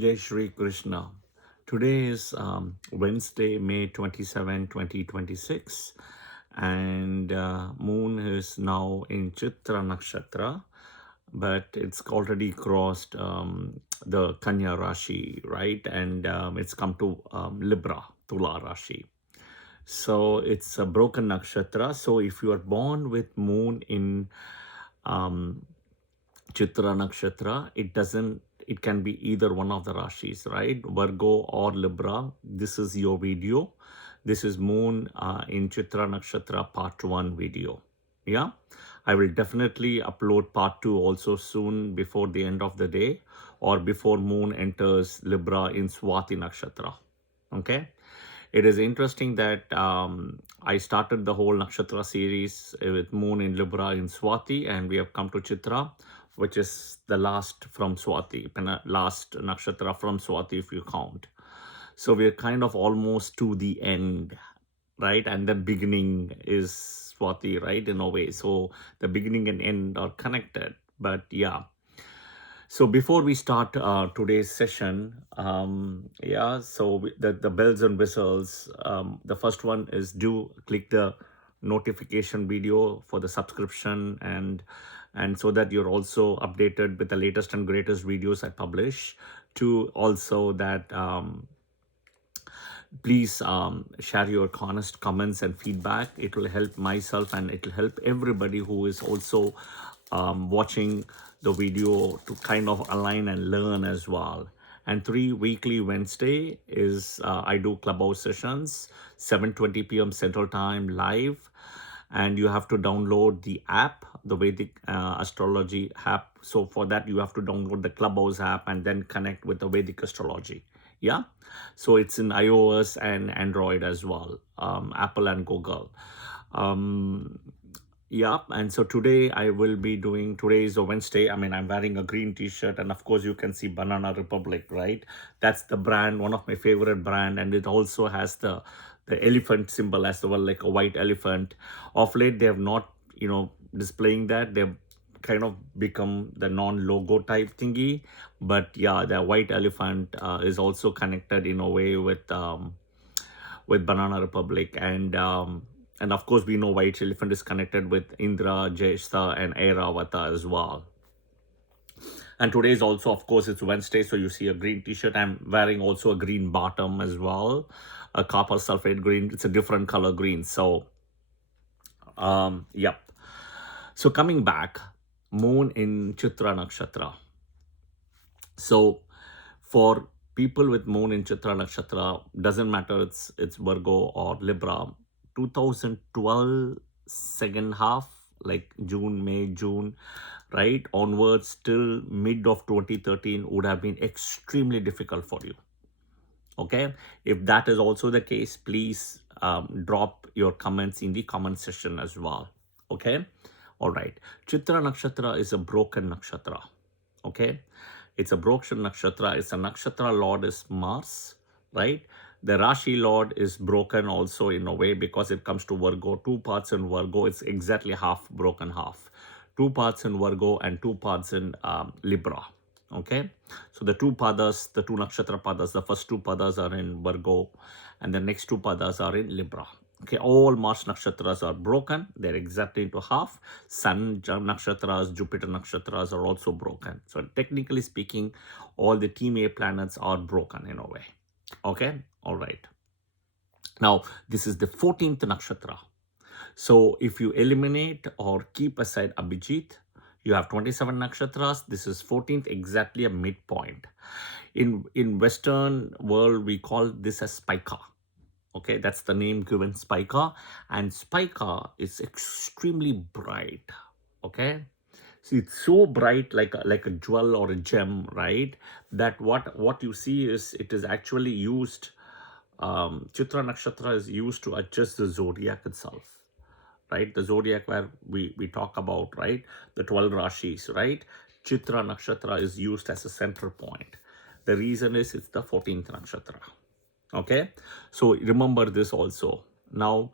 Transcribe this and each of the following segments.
Jai Shri Krishna. Today is Wednesday, May 27, 2026, and moon is now in Chitra Nakshatra, but it's already crossed the Kanya Rashi, right? And it's come to Libra, Tula Rashi. So it's a broken nakshatra. So if you are born with moon in um, Chitra Nakshatra, it can be either one of the Rashis, right? Virgo or Libra. This is your video. This is Moon in Chitra Nakshatra Part 1 video. Yeah. I will definitely upload Part 2 also soon before the end of the day or before Moon enters Libra in Swati Nakshatra. Okay. It is interesting that I started the whole Nakshatra series with Moon in Libra in Swati, and we have come to Chitra, which is the last from Swati, last Nakshatra from Swati if you count. So we're kind of almost to the end, right? And the beginning is Swati, right? In a way. So the beginning and end are connected. But yeah, so before we start today's session, the bells and whistles. The first one is do click the notification video for the subscription and so that you're also updated with the latest and greatest videos I publish. To also that please share your honest comments and feedback. It will help myself and it will help everybody who is also watching the video to kind of align and learn as well. And 3 weekly Wednesday is I do Clubhouse sessions, 7:20 p.m. Central Time live, and you have to download the app, the Vedic Astrology app. So for that, you have to download the Clubhouse app and then connect with the Vedic Astrology. Yeah, so it's in iOS and Android as well, Apple and Google. Yeah, and so today I will be doing, today is a Wednesday. I mean, I'm wearing a green t-shirt, and of course you can see Banana Republic, right? That's the brand, one of my favorite brand, and it also has the elephant symbol as well, like a white elephant. Of late, they have not, displaying that. They've kind of become the non-logo type thingy, but yeah, the white elephant is also connected in a way with Banana Republic, and of course we know white elephant is connected with Indra, Jeshta, and Airavata as well. And today is also, of course, it's Wednesday, so you see a green t-shirt. I'm wearing also a green bottom as well, a copper sulfate green. It's a different color green. So yep. So coming back, moon in Chitra Nakshatra. So for people with moon in Chitra Nakshatra, doesn't matter it's Virgo or Libra, 2012 second half, like June, May, June, right onwards till mid of 2013 would have been extremely difficult for you. Okay, if that is also the case, please drop your comments in the comment section as well. Okay, all right. Chitra Nakshatra is a broken nakshatra. Okay, it's a broken nakshatra. It's a nakshatra lord is Mars, right? The Rashi lord is broken also in a way because it comes to Virgo. 2 parts in Virgo, it's exactly half broken half. 2 parts in Virgo and 2 parts in Libra. Okay, so the 2 padas, the 2 nakshatra padas, the first 2 padas are in Virgo and the next 2 padas are in Libra. Okay, all Mars nakshatras are broken. They're exactly into half. Sun nakshatras, Jupiter nakshatras are also broken. So technically speaking, all the team A planets are broken in a way. Okay, all right. Now, this is the 14th nakshatra. So if you eliminate or keep aside Abhijit, you have 27 nakshatras. This is 14th, exactly a midpoint. In Western world, we call this as Spica. Okay, that's the name given, Spica. And Spica is extremely bright. Okay, so it's so bright, like a jewel or a gem, right? That what you see is it is actually used. Chitra Nakshatra is used to adjust the zodiac itself, right? The zodiac where we talk about, right? The 12 Rashis, right? Chitra Nakshatra is used as a center point. The reason is it's the 14th Nakshatra. Okay, so remember this also. Now,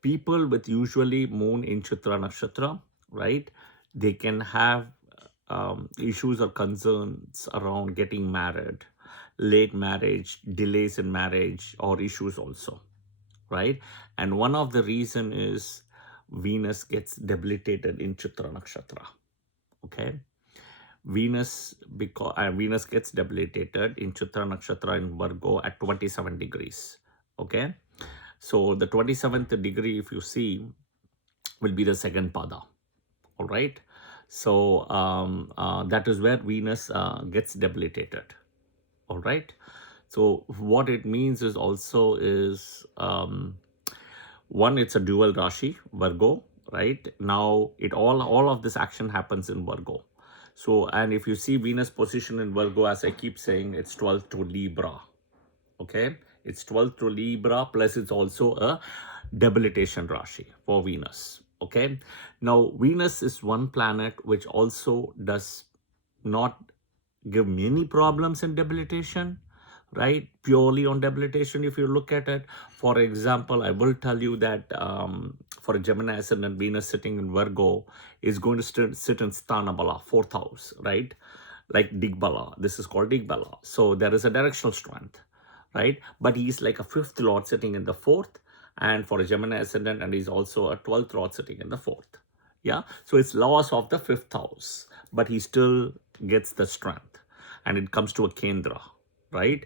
people with usually moon in Chitra Nakshatra, right? They can have issues or concerns around getting married. late marriage, delays in marriage, or issues also, right? And one of the reason is Venus gets debilitated in Chitra Nakshatra, okay? Venus gets debilitated in Chitra Nakshatra in Virgo at 27 degrees, okay? So the 27th degree, if you see, will be the second pada, all right? So that is where Venus gets debilitated, all right? So what it means is also is one, it's a dual Rashi, Virgo, right? Now all of this action happens in Virgo. So, and if you see Venus position in Virgo, as I keep saying, it's 12th to Libra, okay? It's 12th to Libra, plus it's also a debilitation Rashi for Venus, okay? Now, Venus is one planet which also does not give many problems in debilitation, right? Purely on debilitation, if you look at it. For example, I will tell you that for a Gemini ascendant, Venus sitting in Virgo is going to sit in Sthanabala, 4th house, right? Like Digbala. This is called Digbala. So there is a directional strength, right? But he's like a 5th lord sitting in the 4th, and for a Gemini ascendant, and he's also a 12th lord sitting in the 4th. Yeah, so it's laws of the 5th house, but he still gets the strength, and it comes to a Kendra, right?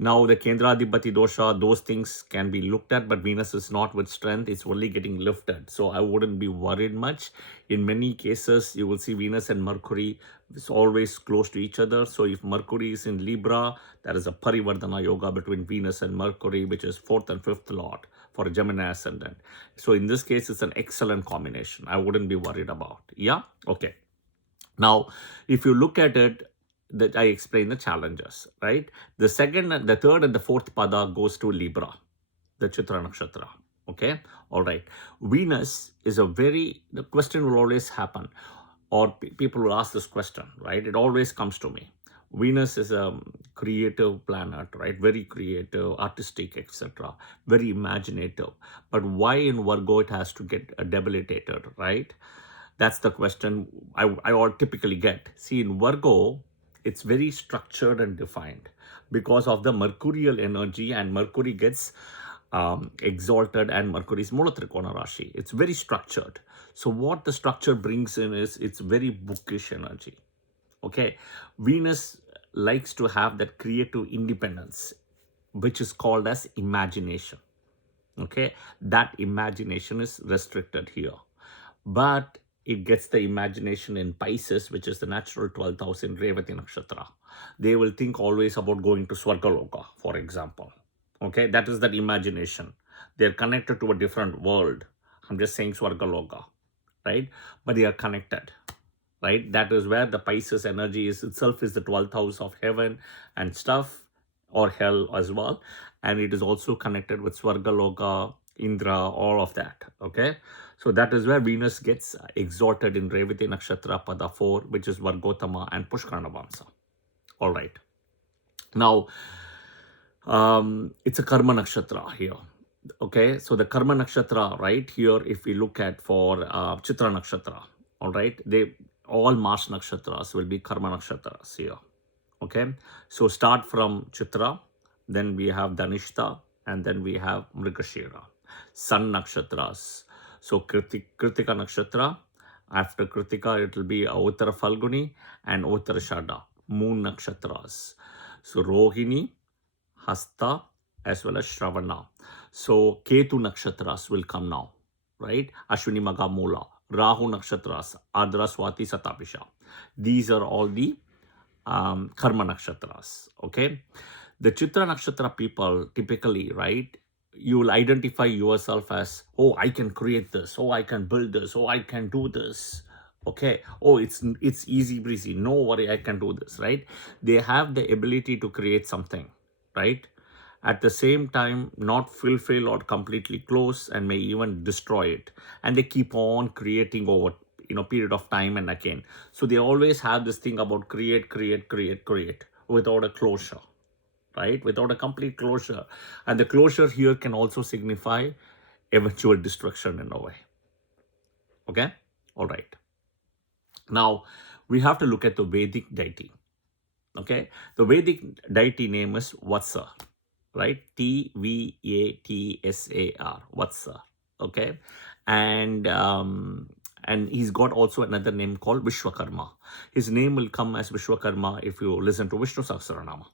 Now the Kendradipati dosha, those things can be looked at, but Venus is not with strength, it's only getting lifted. So I wouldn't be worried much. In many cases, you will see Venus and Mercury is always close to each other. So if Mercury is in Libra, there is a Parivardhana yoga between Venus and Mercury, which is 4th and 5th lord for a Gemini ascendant. So in this case, it's an excellent combination. I wouldn't be worried about. Yeah, okay. Now, if you look at it, that I explain the challenges, right? The second, the third, and the fourth pada goes to Libra, the Chitra Nakshatra. Okay, all right. Venus is the question will always happen, or people will ask this question, right? It always comes to me. Venus is a creative planet, right? Very creative, artistic, etc. Very imaginative. But why in Virgo it has to get debilitated, right? That's the question I all typically get. See, in Virgo, it's very structured and defined because of the Mercurial energy, and Mercury gets exalted, and Mercury is Mulatrikona Rashi. It's very structured. So what the structure brings in is it's very bookish energy. Okay, Venus likes to have that creative independence, which is called as imagination. Okay, that imagination is restricted here, but it gets the imagination in Pisces, which is the natural 12th house in Revati Nakshatra. They will think always about going to Swargaloka, for example. Okay, that is that imagination. They're connected to a different world. I'm just saying Swargaloka, right? But they are connected, right? That is where the Pisces energy is itself is the 12th house of heaven and stuff, or hell as well. And it is also connected with Swargaloka, Indra, all of that, okay? So that is where Venus gets exalted in Revati Nakshatra Pada 4, which is Vargotama and Pushkarna Vamsa. All right. Now, it's a Karma Nakshatra here. Okay, so the Karma Nakshatra, right here, if we look at for Chitra Nakshatra, all right, all Mars Nakshatras will be Karma Nakshatras here. Okay, so start from Chitra, then we have Dhanishta, and then we have Mrigashira. Sun Nakshatras. So Kritika Nakshatra, after Kritika it will be Uttara Falguni and Uttara Shada, Moon Nakshatras. So Rohini, Hasta, as well as Shravana. So Ketu Nakshatras will come now, right? Ashwini Maga Mula, Rahu Nakshatras, Adra Swati Satapisha. These are all the Karma Nakshatras, okay? The Chitra Nakshatra people typically, right, you will identify yourself as, oh, I can create this, oh, I can build this, oh, I can do this, okay? Oh, it's easy breezy, no worry, I can do this, right? They have the ability to create something, right? At the same time, not fulfill or completely close, and may even destroy it. And they keep on creating over period of time and again. So they always have this thing about create without a closure, right? Without a complete closure. And the closure here can also signify eventual destruction in a way. Okay? All right. Now, we have to look at the Vedic deity. Okay, the Vedic deity name is Vatsa, right? Tvatsar, Vatsa. Okay, and he's got also another name called Vishwakarma. His name will come as Vishwakarma if you listen to Vishnu Sahasranama.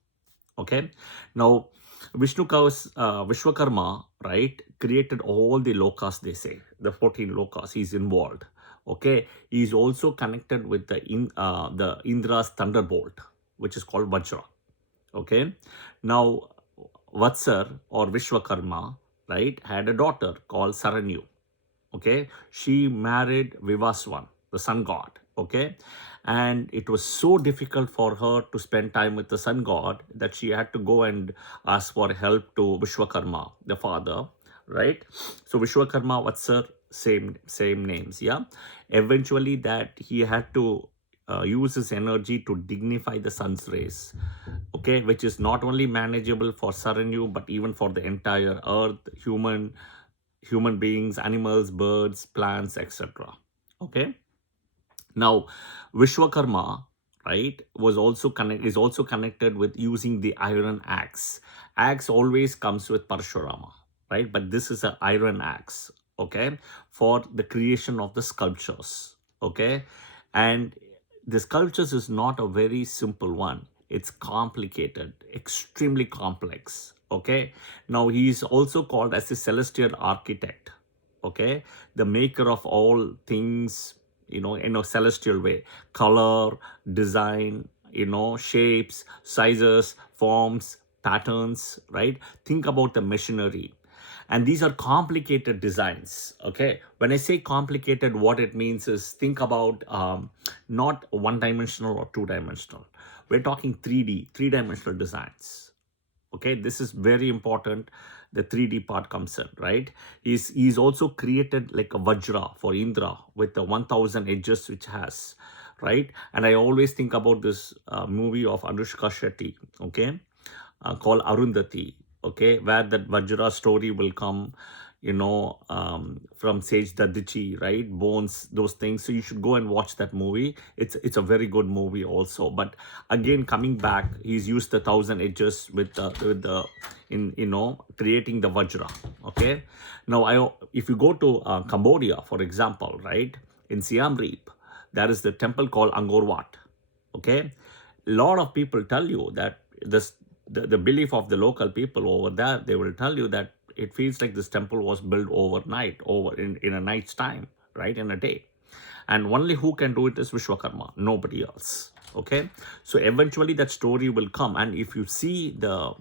Okay, now Vishwakarma, right, created all the lokas, they say, the 14 lokas. He's involved. Okay, he's also connected with the Indra's thunderbolt, which is called Vajra. Okay, now Vatsar or Vishwakarma, right, had a daughter called Saranyu. Okay, she married Vivaswan, the sun god. Okay, and it was so difficult for her to spend time with the sun god that she had to go and ask for help to Vishwakarma, the father, right? So Vishwakarma, Vatsar, same names. Yeah, eventually that he had to use his energy to dignify the sun's rays, okay, which is not only manageable for Saranyu but even for the entire earth, human beings, animals, birds, plants, etc. Okay. Now, Vishwakarma, right, is also connected with using the iron axe. Axe always comes with Parashurama, right? But this is an iron axe, okay, for the creation of the sculptures, okay, and the sculptures is not a very simple one. It's complicated, extremely complex. Okay. Now he is also called as the celestial architect, okay, the maker of all things, in a celestial way, color, design, shapes, sizes, forms, patterns, right? Think about the machinery, and these are complicated designs. Okay, when I say complicated, what it means is, think about not one dimensional or two dimensional. We're talking 3D, three-dimensional designs. Okay, this is very important. The 3D part comes in, right? He's also created like a Vajra for Indra with the 1000 edges which has, right? And I always think about this movie of Anushka Shetty, okay, called Arundhati, okay, where that Vajra story will come, from Sage Dadichi, right? Bones, those things. So you should go and watch that movie. It's a very good movie also. But again, coming back, he's used the 1000 edges with the creating the Vajra. Okay. Now if you go to Cambodia, for example, right, in Siam Reap, there is the temple called Angkor Wat. Okay, a lot of people tell you that the belief of the local people over there, they will tell you that it feels like this temple was built overnight, over in a night's time, right, in a day, and only who can do it is Vishwakarma, nobody else. Okay, so eventually that story will come, and if you see the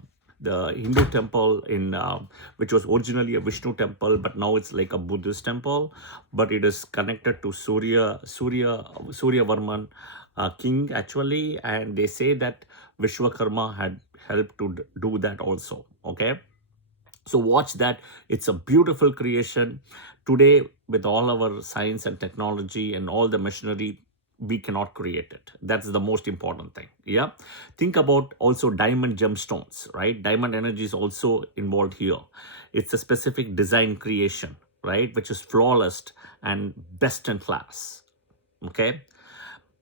Hindu temple in which was originally a Vishnu temple, but now it's like a Buddhist temple, but it is connected to Surya Varman king actually, and they say that Vishwakarma had helped to do that also. Okay, so watch that. It's a beautiful creation. Today, with all our science and technology and all the machinery, we cannot create it. That's the most important thing. Yeah. Think about also diamond gemstones, right? Diamond energy is also involved here. It's a specific design creation, right? Which is flawless and best in class. Okay.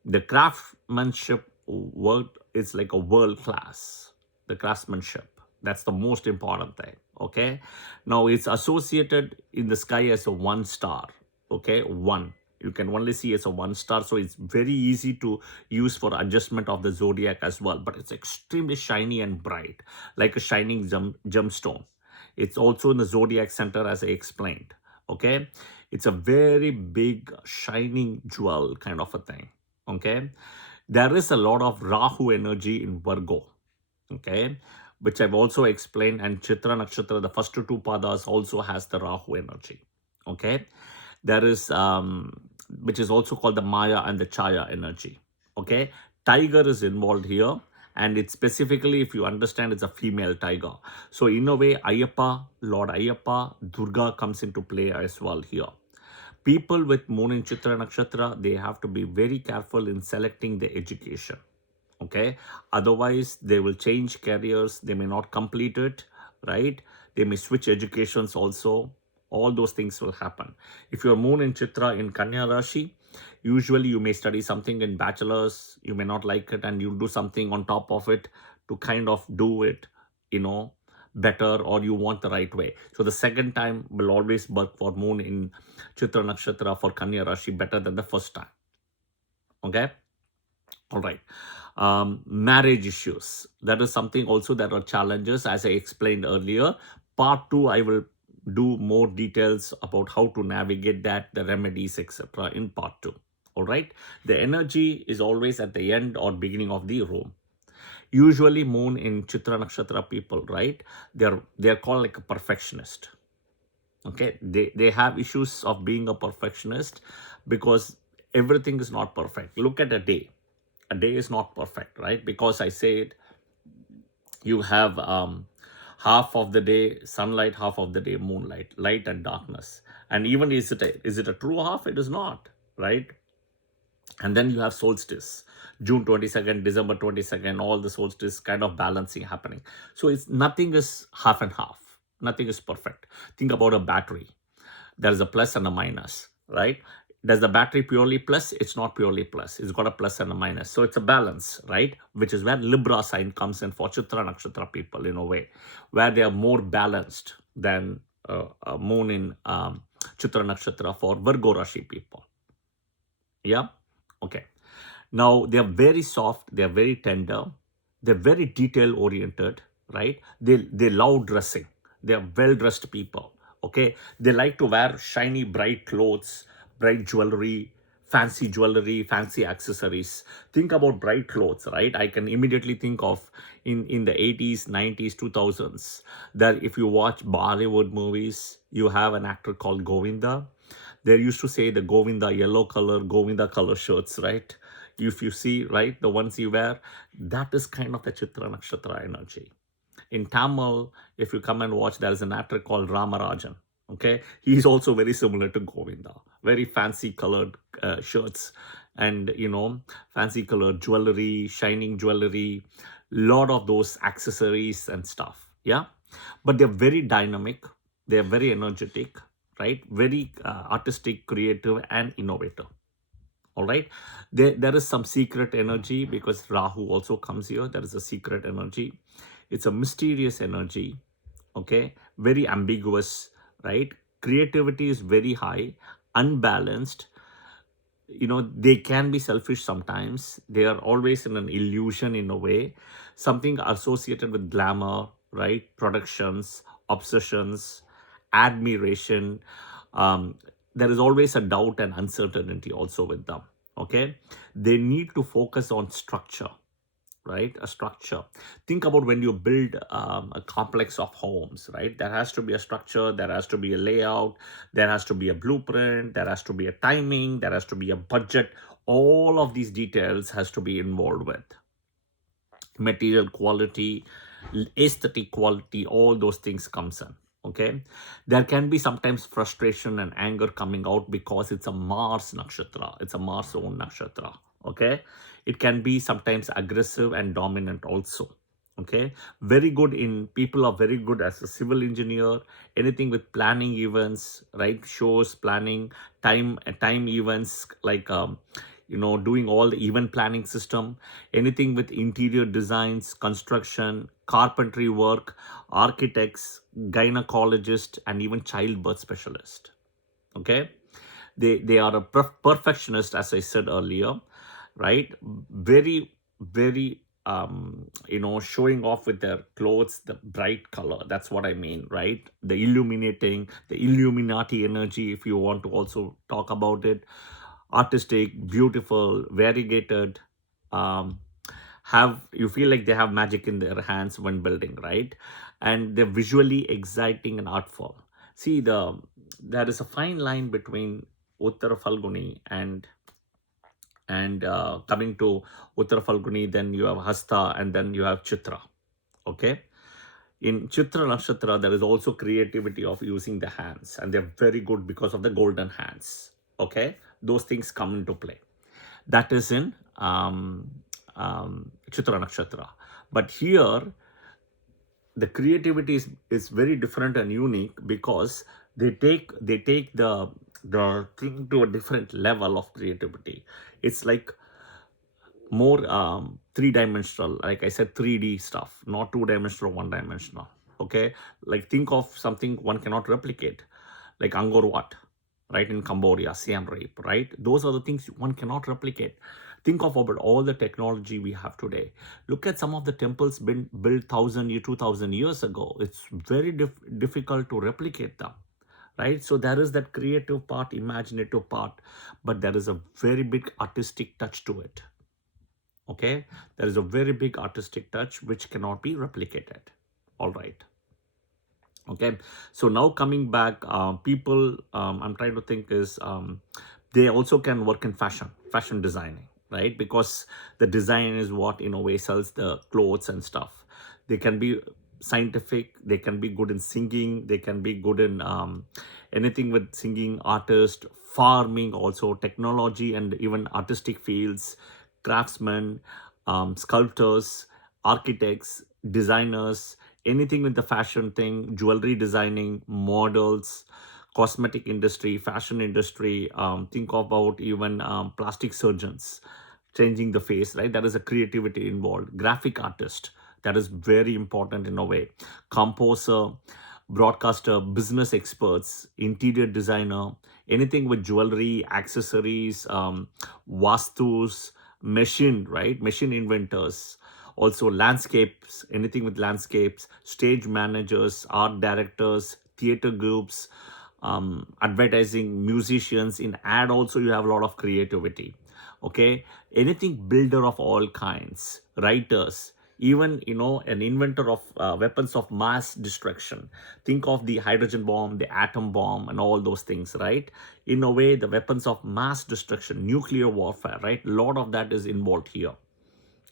The craftsmanship work is like a world class. The craftsmanship, that's the most important thing. Okay, now it's associated in the sky as a 1 star. Okay, one, you can only see as a 1 star, so it's very easy to use for adjustment of the zodiac as well, but it's extremely shiny and bright, like a shining gemstone. It's also in the zodiac center, as I explained. Okay, it's a very big shining jewel kind of a thing. Okay, there is a lot of Rahu energy in Virgo. Okay, which I've also explained, and Chitra Nakshatra, the first two padas, also has the Rahu energy. Okay, there is which is also called the Maya and the Chaya energy. Okay, tiger is involved here, and it's specifically, if you understand, it's a female tiger. So in a way, Lord Ayyappa, Durga comes into play as well here. People with moon in Chitra Nakshatra, they have to be very careful in selecting the education. Okay, otherwise they will change careers, they may not complete it, right? They may switch educations also. All those things will happen. If your moon in Chitra in Kanya Rashi, usually you may study something in bachelor's, you may not like it, and you do something on top of it to kind of do it, better, or you want the right way. So the second time will always work for moon in Chitra Nakshatra for Kanya Rashi better than the first time. Okay? All right. Marriage issues. That is something also that are challenges, as I explained earlier. Part 2, I will do more details about how to navigate that, the remedies, etc. in part 2. All right. The energy is always at the end or beginning of the room. Usually moon in Chitra Nakshatra people, right? They're called like a perfectionist. Okay. They have issues of being a perfectionist because everything is not perfect. Look at a day. A day is not perfect, right? Because I said you have half of the day sunlight, half of the day moonlight, light and darkness. And even is it a true half? It is not, right? And then you have solstice, June 22nd, December 22nd, all the solstice kind of balancing happening. So it's nothing is half and half. Nothing is perfect. Think about a battery. There is a plus and a minus, right? Does the battery purely plus? It's not purely plus. It's got a plus and a minus. So it's a balance, right? Which is where Libra sign comes in for Chitra Nakshatra people in a way, where they are more balanced than moon in Chitra Nakshatra for Virgo Rashi people. Yeah? Okay. Now, they are very soft. They are very tender. They're very detail oriented, right? They love dressing. They are well dressed people. Okay. They like to wear shiny, bright clothes, bright jewelry, fancy accessories. Think about bright clothes, right? I can immediately think of in the 80s, 90s, 2000s, that if you watch Bollywood movies, you have an actor called Govinda. They used to say the Govinda yellow color, Govinda color shirts, right? If you see, right, the ones you wear, that is kind of the Chitra Nakshatra energy. In Tamil, if you come and watch, there is an actor called Ramarajan. Okay, he's also very similar to Govinda. Very fancy colored shirts, and fancy colored jewelry, shining jewelry, lot of those accessories and stuff. Yeah, but they're very dynamic. They're very energetic, right? Very artistic, creative, and innovative. All right. There is some secret energy because Rahu also comes here. There is a secret energy. It's a mysterious energy. Okay. Very ambiguous, right? Creativity is very high, unbalanced. They can be selfish sometimes. They are always in an illusion in a way, something associated with glamour, right? Productions, obsessions, admiration. Um, there is always a doubt and uncertainty also with them. Okay. They need to focus on structure, right? A structure. Think about when you build a complex of homes, right? There has to be a structure, there has to be a layout, there has to be a blueprint, there has to be a timing, there has to be a budget. All of these details has to be involved with material quality, aesthetic quality, all those things comes in. Okay, there can be sometimes frustration and anger coming out because it's a Mars nakshatra, it's a Mars own nakshatra. Okay, it can be sometimes aggressive and dominant also. Okay, very good in people are very good as a civil engineer, anything with planning events, right? Shows, planning, time events, like doing all the event planning system, anything with interior designs, construction, carpentry work, architects, gynecologist, and even childbirth specialist. Okay, they are a perfectionist, as I said earlier, right? Very showing off with their clothes, the bright color, that's what I mean, right? The illuminating, the Illuminati energy, if you want to also talk about it. Artistic, beautiful, variegated, you feel like they have magic in their hands when building, right? And they're visually exciting and artful. See, there is a fine line between Uttara Falguni and coming to Uttara Falguni, then you have Hasta, and then you have Chitra. Okay, in Chitra Nakshatra, there is also creativity of using the hands, and they're very good because of the golden hands. Okay, those things come into play. That is in Chitra Nakshatra. But here, the creativity is very different and unique because They take the thing to a different level of creativity. It's like more three-dimensional, like I said, 3D stuff, not two-dimensional, one-dimensional. Okay, like think of something one cannot replicate, like Angkor Wat, right, in Cambodia, Siam Reap, right? Those are the things one cannot replicate. Think of about all the technology we have today. Look at some of the temples been built 1,000 years, 2,000 years ago. It's very difficult to replicate them, right? So there is that creative part, imaginative part, but there is a very big artistic touch to it. Okay, there is a very big artistic touch which cannot be replicated. All right. Okay, so now coming back, people, I'm trying to think is they also can work in fashion designing, right? Because the design is what in a way sells the clothes and stuff. They can be scientific, they can be good in singing, they can be good in anything with singing, artist, farming, also technology, and even artistic fields, craftsmen, sculptors, architects, designers, anything with the fashion thing, jewelry designing, models, cosmetic industry, fashion industry. Think about even plastic surgeons changing the face, right? That is a creativity involved. Graphic artist, that is very important in a way. Composer, broadcaster, business experts, interior designer, anything with jewelry, accessories, vastus, machine, right? Machine inventors, also landscapes, anything with landscapes, stage managers, art directors, theater groups, advertising, musicians. In ad also you have a lot of creativity. Okay, anything builder of all kinds, writers, even an inventor of weapons of mass destruction. Think of the hydrogen bomb, the atom bomb, and all those things, right? In a way, the weapons of mass destruction, nuclear warfare, right? A lot of that is involved here.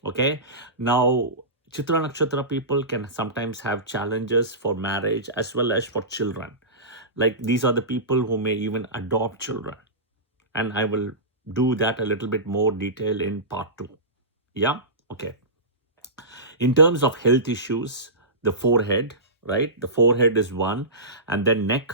Okay, now Chitra Nakshatra people can sometimes have challenges for marriage as well as for children. Like these are the people who may even adopt children, and I will do that a little bit more detail in part 2. Yeah, okay. In terms of health issues, the forehead, right? The forehead is one, and then neck,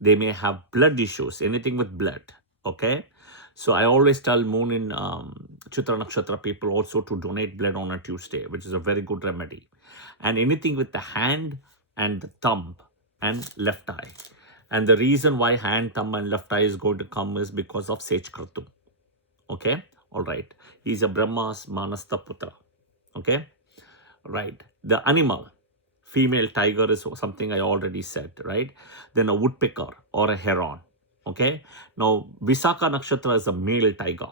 they may have blood issues, anything with blood. Okay, so I always tell moon in Chitra Nakshatra people also to donate blood on a Tuesday, which is a very good remedy. And anything with the hand and the thumb and left eye. And the reason why hand, thumb, and left eye is going to come is because of Sage Kratu. Okay, all right. He's a Brahma's Manasta Putra. Okay, right. The animal, female tiger is something I already said, right? Then a woodpecker or a heron. Okay, now Visakha Nakshatra is a male tiger,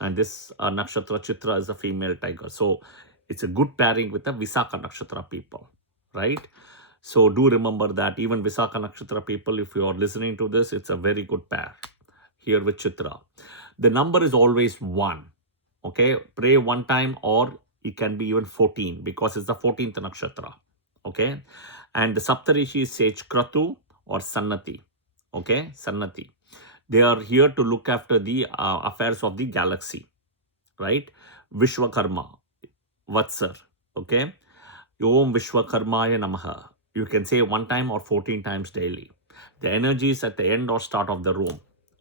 and this Nakshatra Chitra is a female tiger. So it's a good pairing with the Visakha Nakshatra people, right? So do remember that even Visakha Nakshatra people, if you are listening to this, it's a very good pair here with Chitra. The number is always 1. Okay, pray one time, or it can be even 14 because it's the 14th nakshatra. Okay, and the Saptarishi is Sage Kratu or Sannati. Okay, Sannati. They are here to look after the affairs of the galaxy, right? Vishwakarma, Vatsar. Okay, Om Vishwakarmaya Namaha. You can say one time or 14 times daily. The energy is at the end or start of the room.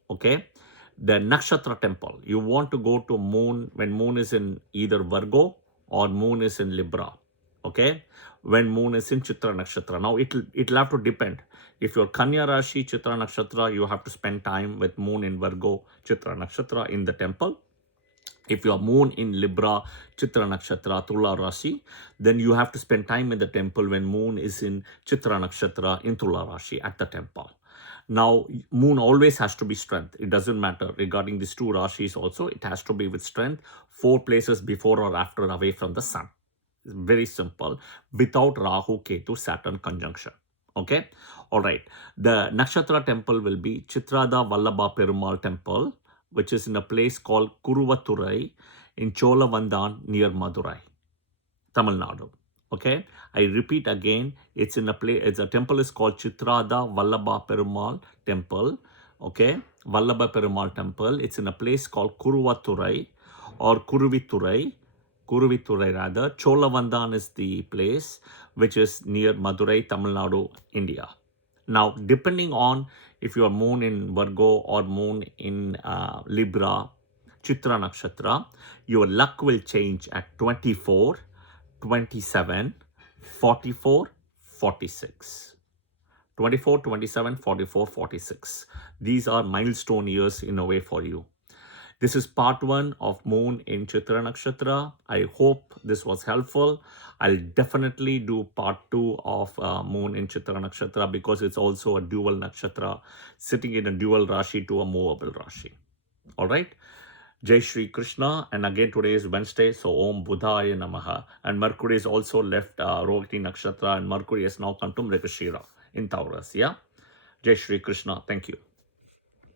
Okay, the Nakshatra temple, you want to go to moon when moon is in either Virgo or moon is in Libra. Okay, when moon is in Chitra Nakshatra. Now it'll have to depend. If you're Kanya Rashi Chitra Nakshatra, you have to spend time with moon in Virgo Chitra Nakshatra in the temple. If your moon in Libra, Chitra Nakshatra, Tula Rashi, then you have to spend time in the temple when moon is in Chitra Nakshatra in Tula Rashi at the temple. Now, moon always has to be strength. It doesn't matter regarding these 2 Rashis also. It has to be with strength 4 places before or after away from the sun. It's very simple. Without Rahu, Ketu, Saturn conjunction. Okay. All right. The Nakshatra temple will be Chitrada Vallabha Perumal temple, which is in a place called Kuruvaturai in Cholavandan near Madurai, Tamil Nadu. Okay, I repeat again, it's in a place, it's a temple is called Chitrada Vallabha Perumal temple. Okay, Vallabha Perumal temple. It's in a place called Kuruvaturai or Kuruviturai rather. Cholavandan is the place which is near Madurai, Tamil Nadu, India. Now, depending on if your moon in Virgo or moon in Libra, Chitra Nakshatra, your luck will change at 24, 27, 44, 46. 24, 27, 44, 46. These are milestone years in a way for you. This is part 1 of Moon in Chitra Nakshatra. I hope this was helpful. I'll definitely do part 2 of Moon in Chitra Nakshatra because it's also a dual nakshatra sitting in a dual Rashi to a movable Rashi. All right. Jai Shri Krishna. And again, today is Wednesday. So Om Budhaya Namaha. And Mercury is also left Rohini Nakshatra. And Mercury has now come to Mrigashira in Taurus. Yeah. Jai Shri Krishna. Thank you.